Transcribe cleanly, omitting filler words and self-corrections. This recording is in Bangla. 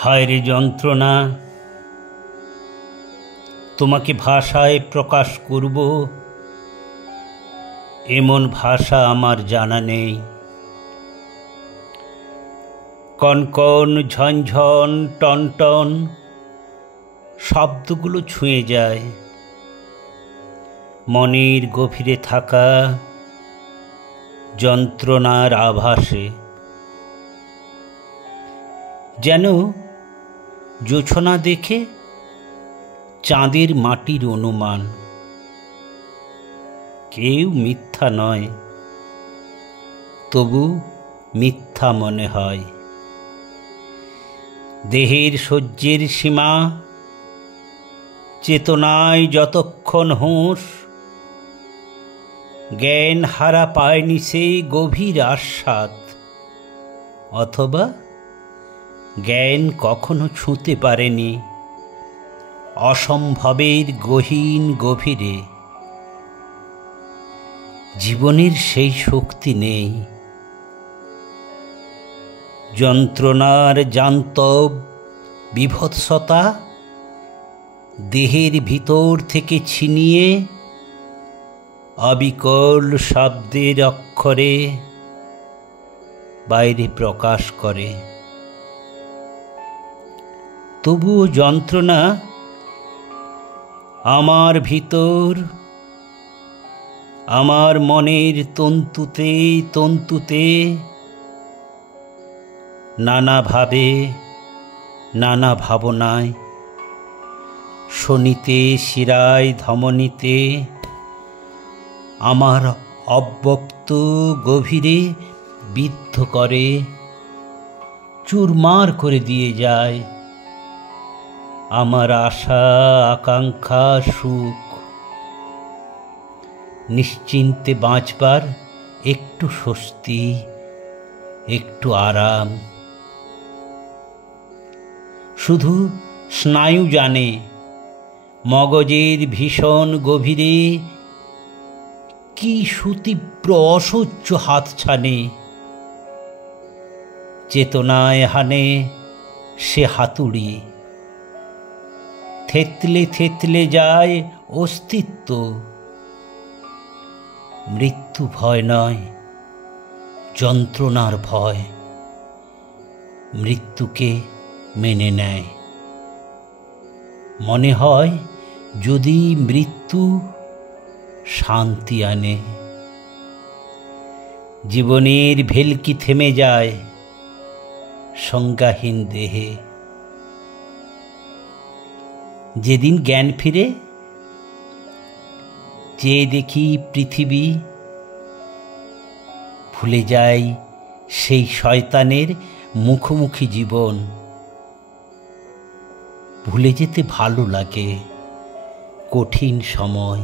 হায় রে যন্ত্রণা, তোমাকে ভাষায় প্রকাশ করব এমন ভাষা আমার জানা নেই। কনকন, ঝনঝন, টনটন শব্দগুলো ছুঁয়ে যায় মনের গভীরে থাকা যন্ত্রণার আভাসে। যেন জোছনা দেখে চাঁদের মাটির অনুমান। কেউ মিথ্যা নয়, তবু মিথ্যা মনে হয়। দেহের সহ্যের সীমা, চেতনায় যতক্ষণ হুঁশ, জ্ঞান হারা পায়নি সেই গভীর আস্বাদ, অথবা জ্ঞান কখনো ছুঁতে পারেনি অসম্ভবের গহীন গভীরে। জীবনের সেই শক্তি নেই। যন্ত্রণার জান্তব বিভৎসতা দেহের ভিতর থেকে ছিনিয়ে অবিকল শব্দের অক্ষরে বাইরে প্রকাশ করে। তবুও যন্ত্রণা আমার ভিতর, আমার মনের তন্তুতে তন্তুতে নানাভাবে, নানা ভাবনায়, শনিতে, শিরায়, ধমনীতে আমার অব্যক্ত গভীরে বিদ্ধ করে, চুরমার করে দিয়ে যায় আমার আশা, আকাঙ্ক্ষা, সুখ। নিশ্চিন্তে বাঁচবার একটু স্বস্তি, একটু আরাম। শুধু স্নায়ু জানে মগজের ভীষণ গভীরে কি সুতীব্র অসহ্য হাত ছানে। চেতনায় হানে সে হাতুড়ি, থেতলে থেতলে যায় অস্তিত্ব। মৃত্যু ভয় নয়, যন্ত্রণার ভয় মৃত্যুকে মেনে নেয়। মনে হয় যদি মৃত্যু শান্তি আনে, জীবনের ভেলকি থেমে যায় সংজ্ঞাহীন দেহে। যেদিন জ্ঞান ফিরে, চেয়ে দেখি পৃথিবী, ভুলে যাই সেই শয়তানের মুখোমুখি জীবন। ভুলে যেতে ভালো লাগে কঠিন সময়।